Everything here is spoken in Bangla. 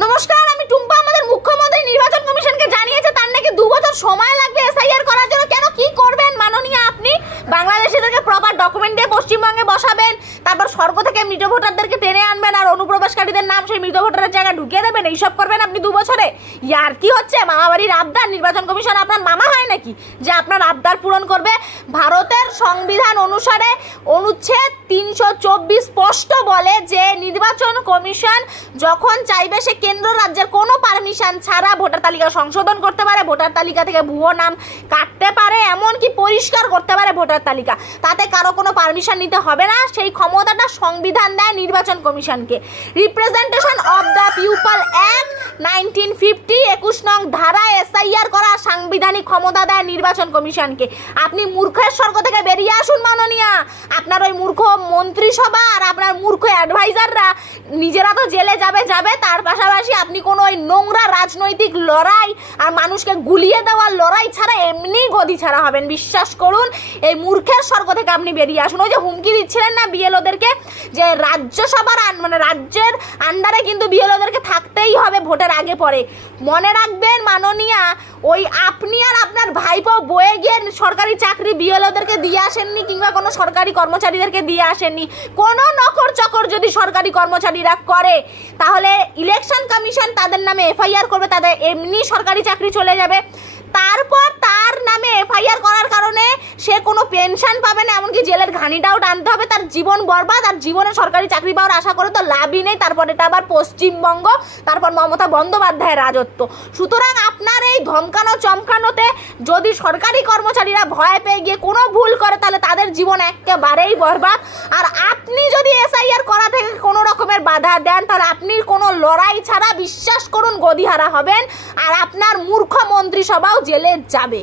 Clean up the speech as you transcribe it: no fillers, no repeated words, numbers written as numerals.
নমস্কার, আমি টুম্পা। আমাদের মুখ্যমন্ত্রী নির্বাচন কমিশনকে জানিয়েছে তার নাকি 2 বছর সময় লাগবে এসআইআর করার জন্য। কেন, কি করবেন মাননীয় আপনি? বাংলাদেশিদেরকে প্রপার ডকুমেন্ট দিয়ে পশ্চিমবঙ্গে বসাবেন, তারপর স্বর্গ থেকে মৃত ভোটারদেরকে টেনে আনবেন আর অনুপ্রবেশকারীদের নাম সেই মৃত ভোটারের জায়গায় ঢুকিয়ে দেবেন। এইসব করবেন আপনি 2 বছরে? ইয়ার কি হচ্ছে? মামাবাড়ির আবদার? নির্বাচন কমিশন আপনার মামা হয় নাকি যে আপনার আবদার পূরণ করবে? ভারতের সংবিধান অনুসারে অনুচ্ছেদ 324 স্পষ্ট বলে যে নির্বাচন কমিশন যখন চাইবে সে কেন্দ্র রাজ্যের কোনো পারমিশন ছাড়া ভোটার তালিকা সংশোধন করতে পারে, ভোটার তালিকা থেকে ভুয়ো নাম কাটতে পারে, এমনকি পরিষ্কার করতে পারে ভোটার তালিকা। তাতে কারো কোনো পারমিশন নিতে হবে না। সেই ক্ষমতাটা সংবিধান দেয় নির্বাচন কমিশনকে। Representation of the people act 1950 21 নং ধারা এসআইআর করা সাংবিধানিক ক্ষমতা দেয় নির্বাচন কমিশনকে। আপনি মূর্খের স্বর্গ থেকে বেরিয়ে আসুন মাননীয়া। আপনার ওই মূর্খ মন্ত্রিসভা আর আপনার মূর্খ অ্যাডভাইজাররা নিজেরা তো জেলে যাবে, তার পাশাপাশি আপনি কোনো ওই নোংরা রাজনৈতিক লড়াই আর মানুষকে গুলিয়ে দেওয়ার লড়াই ছাড়া এমনি গদি ছাড়া হবেন। বিশ্বাস করুন, এই মূর্খের স্বর্গ থেকে আপনি বেরিয়ে আসুন। ওই যে হুমকি দিচ্ছিলেন না বিএলওদেরকে যে রাজ্যসভার মানে রাজ্যের আন্ডারে কিন্তু বিএলওদেরকে থাকতেই হবে ভোটের আগে পরে। মনে রাখবেন মাননীয়া, ওই আপনি আর আপনার ভাইপো বয়ে গিয়ে সরকারি চাকরি বিএলওদেরকে দিয়ে আসেননি, কিংবা কোনো সরকারি কর্মচারীদেরকে দিয়ে আসেননি। কোনো নকর চকর যদি সরকারি কর্মচারীরা করে তাহলে ইলেকশন কমিশন তাদের নামে এফআইআর করবে, তাদের এমনি সরকারি চাকরি চলে যাবে। তারপর তার নামে এফআইআর করার কারণে সে কোনো পেনশন পাবে না, এমনকি জেলের ঘানিটাও টানতে হবে। তার জীবন বরবাদ। আর জীবনে সরকারি চাকরি পাওয়ার আশা করে তো লাভই নেই। তারপর এটা আবার পশ্চিমবঙ্গ, তারপর মমতা বন্দ্যোপাধ্যায়ের রাজত্ব। সুতরাং আপনার এই ধমকানো চমকানোতে যদি সরকারি কর্মচারীরা ভয় পেয়ে গিয়ে কোনো ভুল করে তাহলে তাদের জীবন একেবারেই বরবাদ। আর আপনি যদি এসআইআর করা থেকে কোনো রকমের বাধা দেন তাহলে আপনি কোনো লড়াই ছাড়া বিশ্বাস করুন গদিহারা হবেন, আর আপনার মূর্খ মন্ত্রিসভাও জেলে যাবে।